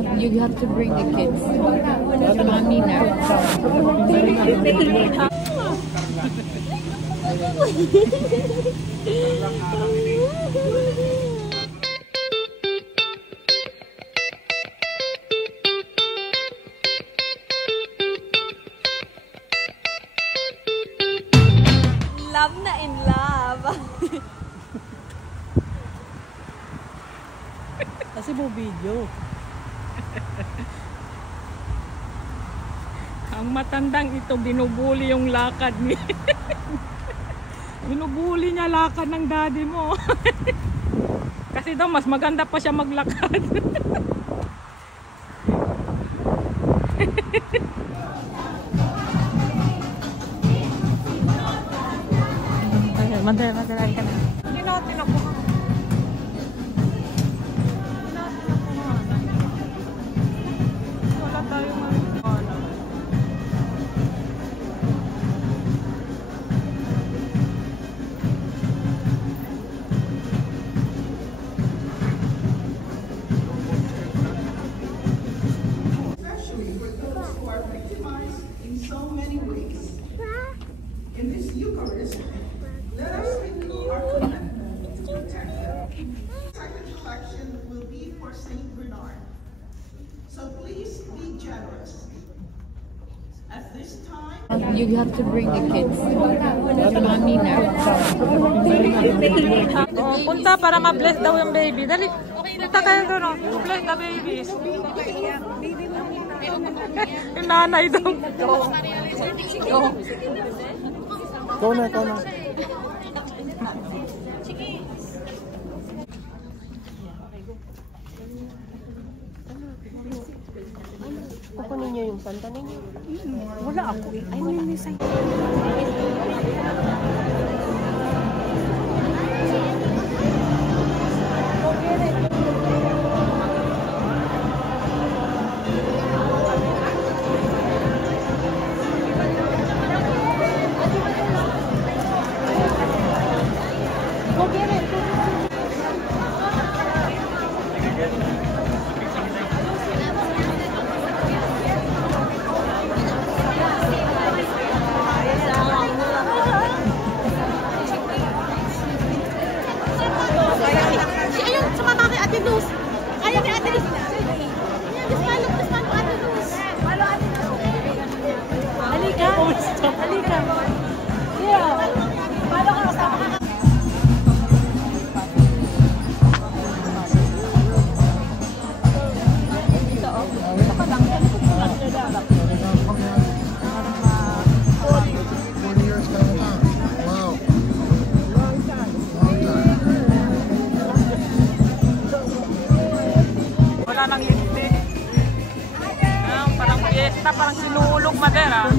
You have to bring the kids. Mommy now. Love na in love. Kasi mo video. Ang matandang ito, binubuli yung lakad niya. Binubuli niya lakad ng daddy mo. Kasi daw, mas maganda pa siya maglakad. Mantay ka na. Hindi natin ako. Wala tayong especially for those who are victimized in so many ways. In this Eucharist, let us renew our commitment to protect them. Second collection will be for Saint Bernard. So please be generous. At this time, You have to bring the kids. Mommy now. Oh, punta para ma-bless daw yung baby. Dali. Punta kayo doon, oh. Bless the babies. Yung nanay daw. Ikaw na, ikaw na. Kukunin niyo yung panta ninyo. Wala ako eh. Ay, wala na sa'yo. Wala nang hindi. Parang fiesta, parang sinulog madera.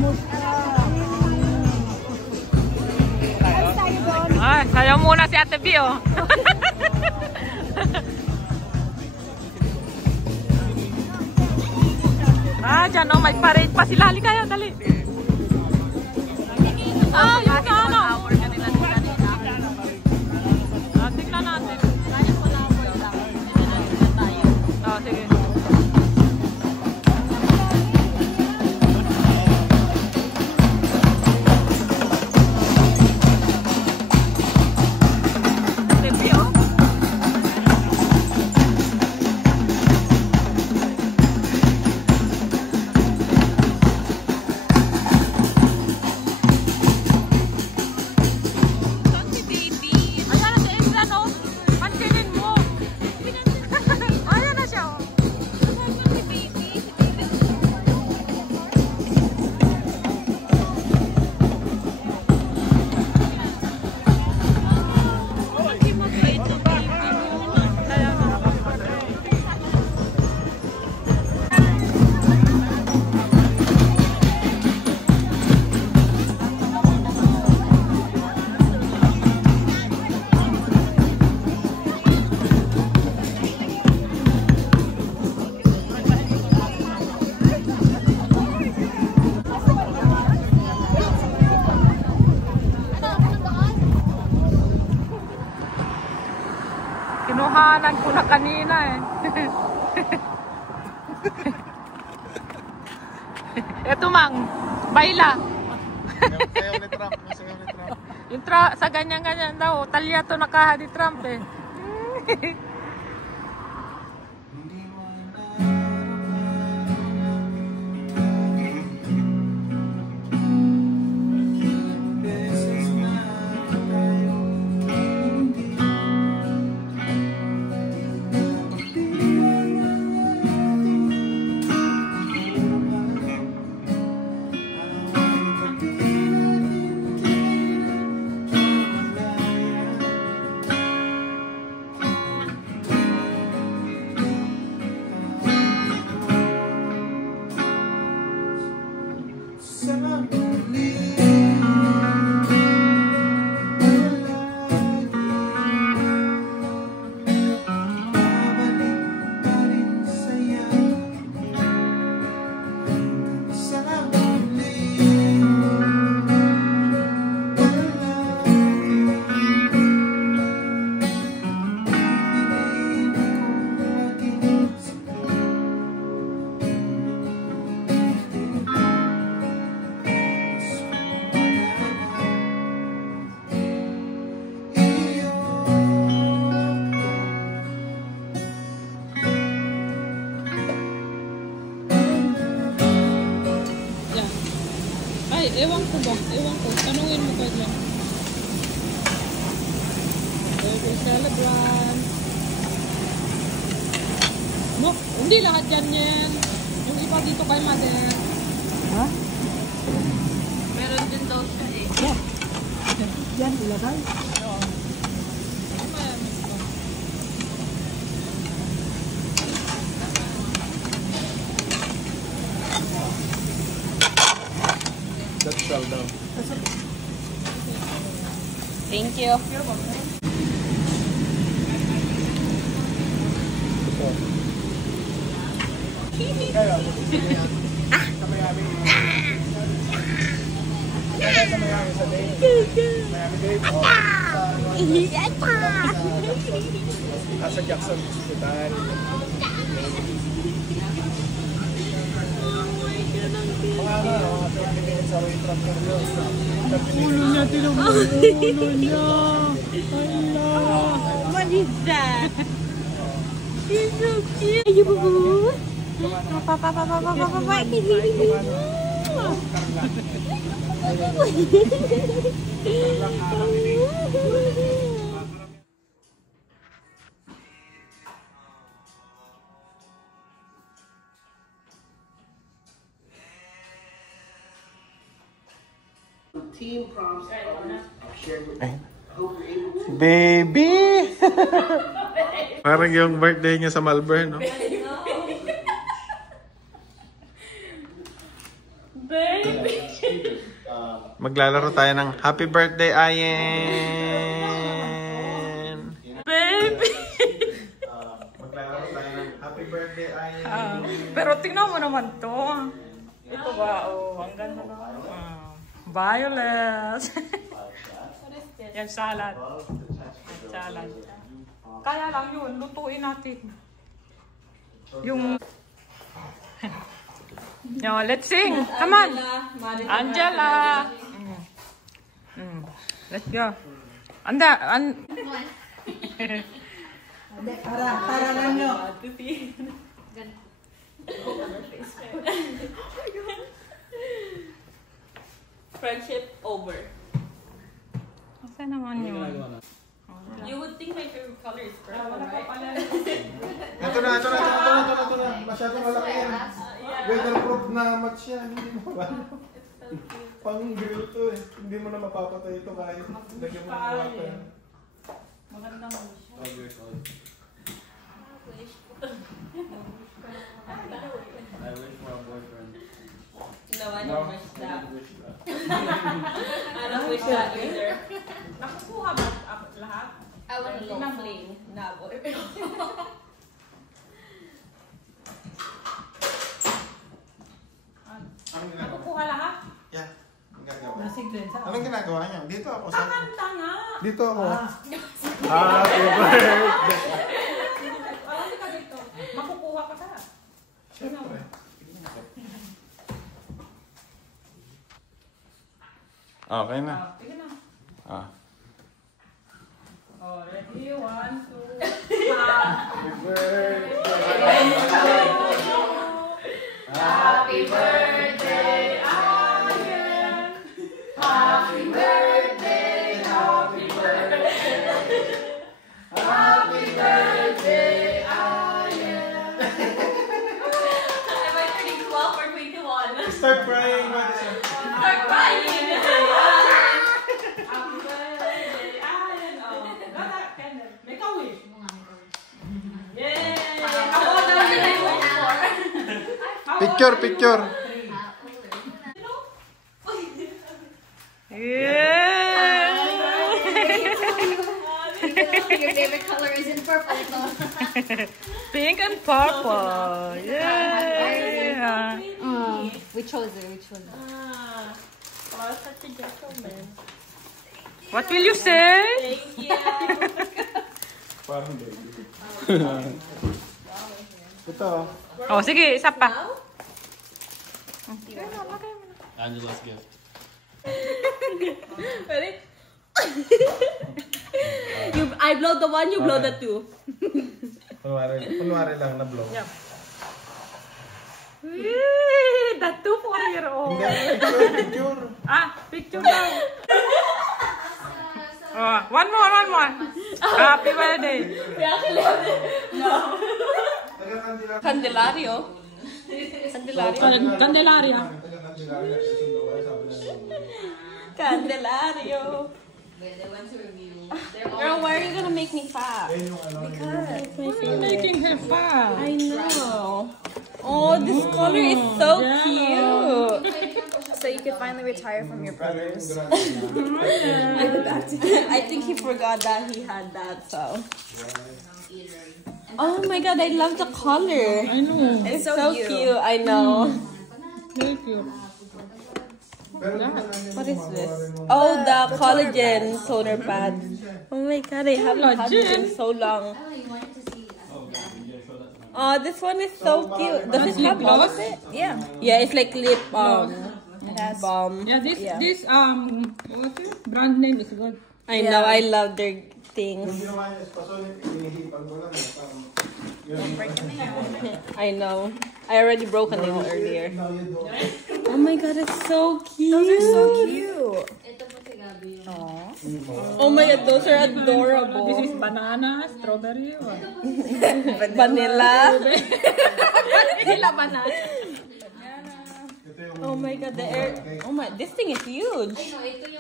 Ay, sayaw muna si Ate B, oh. Ah, dyan, oh, may parade pa sila. Halika kayo, dali. Ah, yung kano. Ah, tignan natin. Oh, sige. Kinuhanan ko na kanina eh. Eto mang, baila. Sayaw ni Trump. Sayaw ni Trump. Yung sa ganyan-ganyan daw, talya to nakaha ni Trump eh. Ay, ewan ko ba? Ewan ko. Tanungin mo kayo dyan. Baby celebrant. No, hindi lahat yan yan. Yung iba dito kay mother. Ha? Meron din daw siya eh. Yan, ilagay. Oo. That's well done. Thank you. Nasa Jackson Hospital. Ulo niya, tinumulong ulo niya. Allah. What is that? He's so cute. Are you boo? Papa. Team prompts I've shared with you. I hope you're able to. Baby! Parang yung birthday niya sa Malvern, no? Baby. Maglalaro tayo ng Happy Birthday, Ayen! Baby. Maglalaro tayo ng Happy Birthday, Ayen! Pero tingnan mo naman to. Ito ba? Oh, ang ganda naman. Violet. Yan, salad. Salad. Kaya lang yun, lutuin natin. Yung... Yo, let's sing. Come on. Angela. Let's go. Para ano? Friendship over. Asa naman yun? You would think my favorite color is purple, right? Ito na. Masyadong malaki yan. Weatherproof na match yan. Hindi mo ba? Pang grill to eh. Hindi mo na mapapatay ito kahit lagyan mo ng water. Maganda mo siya. I wish for a boyfriend. No, I don't wish that. I don't wish that either. Nakukuha ba lahat? I want a long fling, not boyfriend. Nakukuha lahat? Yeah. Anong ginagawa niya? Dito ako sa... Kakanta nga! Dito ako. Happy birthday! Alam ka dito. Makukuha ka ka. Siyempre. Okay na. Sige na. Ah. Oh, ready? 1, 2. Happy Happy birthday, Ian. Happy birthday, happy birthday. Happy birthday, Ian. Am I turning 12 or 21? Start crying, Madison. Start crying. Happy birthday, Ian. Oh, gana, candle. Make a wish. Yay! How old are you? Picture, picture. Your favorite color is in purple. Pink and purple. Yeah. We chose it. We chose it. Oh, such a gentleman. What will you say? Thank you. Parang baby. Ito. Oh, sige, isa pa. Angela's gift. Ready? I blow the one, you blow the two. Kunwari lang na blow. Yeah. That 2-4-year-old. Hindi, picture. Picture daw. Oh, one more. Happy birthday. We actually have it. No. Candelario. Candelaria. Candelario. Girl, why are you gonna make me fat? You're making her fat. I know. Oh, this color is so cute. So you could finally retire from your brothers. I think he forgot that he had that, so. Oh my god, I love the color. I know. It's so cute. I know. Very cute. What is this? Oh, the collagen toner pad. Oh my god, I haven't had this in so long. Oh, this one is so cute. Does it have all of it? Yeah. Yeah, it's like lip It has. balm. Yeah, this what's it? Brand name is good. I know, I love their things. I know. I already broke a nail earlier. Oh my god, it's so cute. Those are so cute. Oh my god, those are adorable. This is banana, strawberry, or Vanilla. vanilla banana. Oh my god, the air. Oh my, this thing is huge.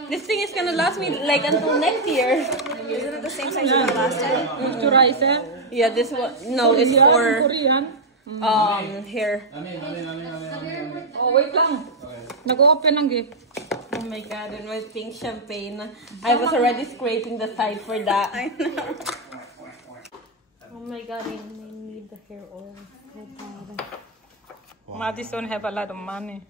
This thing is gonna last me like until next year. Isn't it the same size you got last time? Moisturizer. Yeah, this one. No, it's for Korean. hair. Oh, wait lang. Nag-open ng gift. Oh my god, and my pink champagne. I was already scraping the side for that. I know. Oh my god, I need the hair oil. Madison have a lot of money.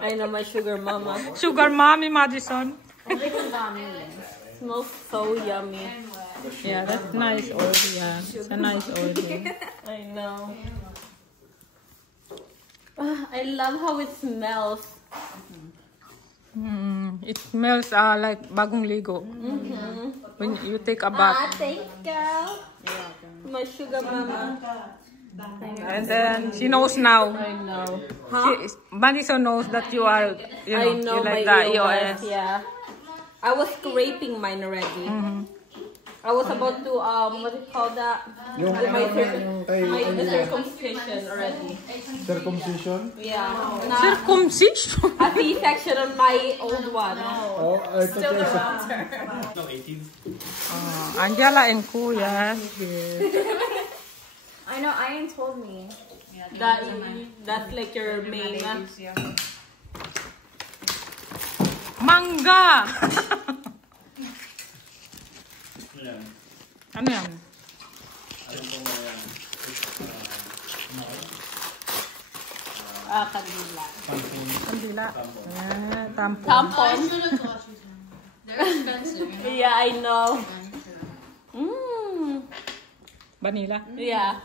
I know, my sugar mama. Sugar mommy, Madison. Smells so yummy. Yeah, that's nice oil. Yeah, it's a nice oil. I know. I love how it smells. It smells like bagong ligo. When you take a bath. Thanks, girl. My sugar mama. And then she knows now. I know. Madison knows that you are, I know you like my the EOS. Yeah. I was scraping mine already. I was about to what do you call that? Yung My kay circumcision already. circumcision? Yeah. Circumcision? A C-section on my old one. Oh, I thought you said. No, 18. Angela and Kuya. I know. Ian told me. That's like your main. Mangga! Yan. Ano yan? Ayun po mga yan. Kandila. Kandila. Tampon. Tampon. Yeah, I know. Vanilla. Yeah.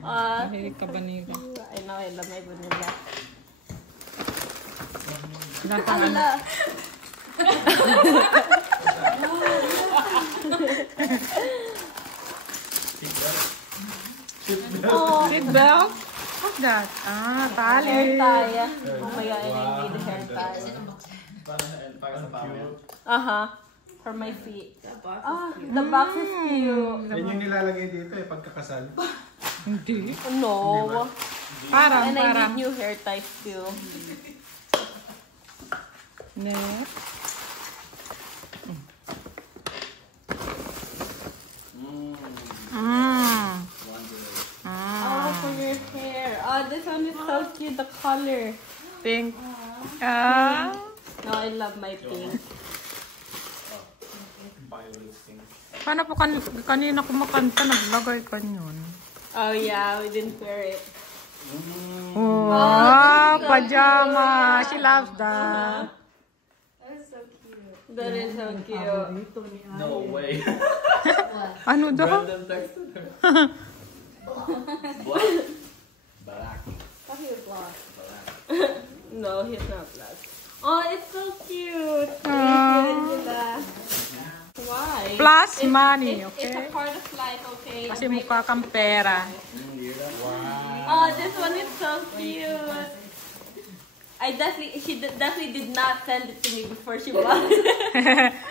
Mahilig ka vanilla. I know, I love my vanilla. Ano? Seat belt? What's that? Ah, tali. Hair tie. Oh my god, and I need hair tie. Para sa pamilya. For my feet. The box is cute. Yan yung nilalagay dito eh, pagkakasal. Hindi. No. Parang, And I parang. need new hair ties too. Next. Oh, for your hair. Oh, this one is so cute. The color. Pink. Ah. No, I love my pink. Paano po kanina kumakanta, naglagay ka yun? Oh yeah, we didn't wear it. Wow, pajama. She loves that. That is so cute. No way. Ano daw? Random texted her. Black. Black. No, he's not black. Oh, it's so cute. Why? Plus money, It's okay? a part of life, okay? Kasi mukha kang pera. Oh, this one is so cute. She definitely did not send it to me before she bought it.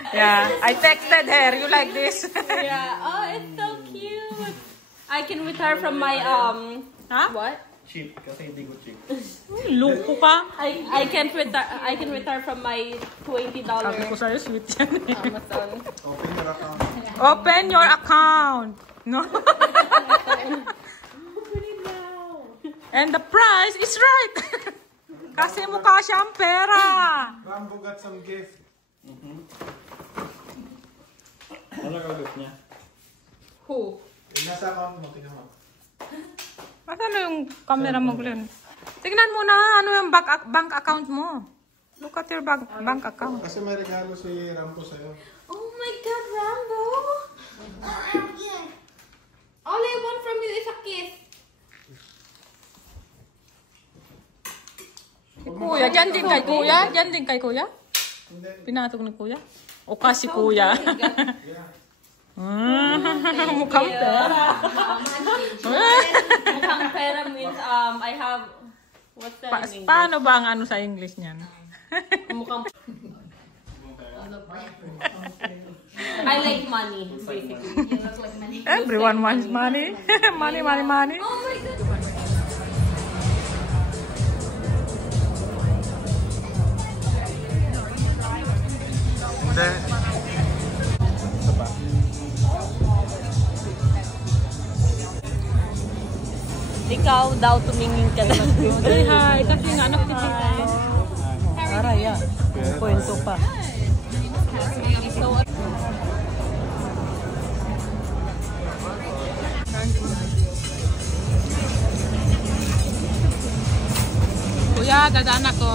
Yeah, I texted her. You like this? Yeah. Oh, it's so cute. I can retire from my Huh? What? Cheap. Kasi hindi ko cheap. Loko ka. I can retire from my $20 Sabi ko sa'yo, sweet yan. Amazon. Open your account. Open your account. No? And the price is right. Kasi mukha siyang pera. Rambo got some gift. Ano nag-gift niya? Who? Nasa account mo, tingnan mo. Ano yung camera mo, Glenn? Tignan mo na, ano yung bank account mo. Look at your bank account. Kasi may regalo si Rambo sa'yo. Oh my God, Rambo! All I want from you is a kiss. Kuya, dyan din kay kuya? Dyan din kay kuya? Pinatog ni kuya? O kasi kuya? Mukhang pera. Mukhang pera means I have what's that in English? Paano ba ang ano sa English niyan? Mukhang I like money, basically. Everyone wants money. Money, money, money. Oh my God! Hindi. Ikaw daw tumingin ka na. Ay, hi. Kasi nga anak kita. Araya. Kwento pa. Kuya, dadaan ako.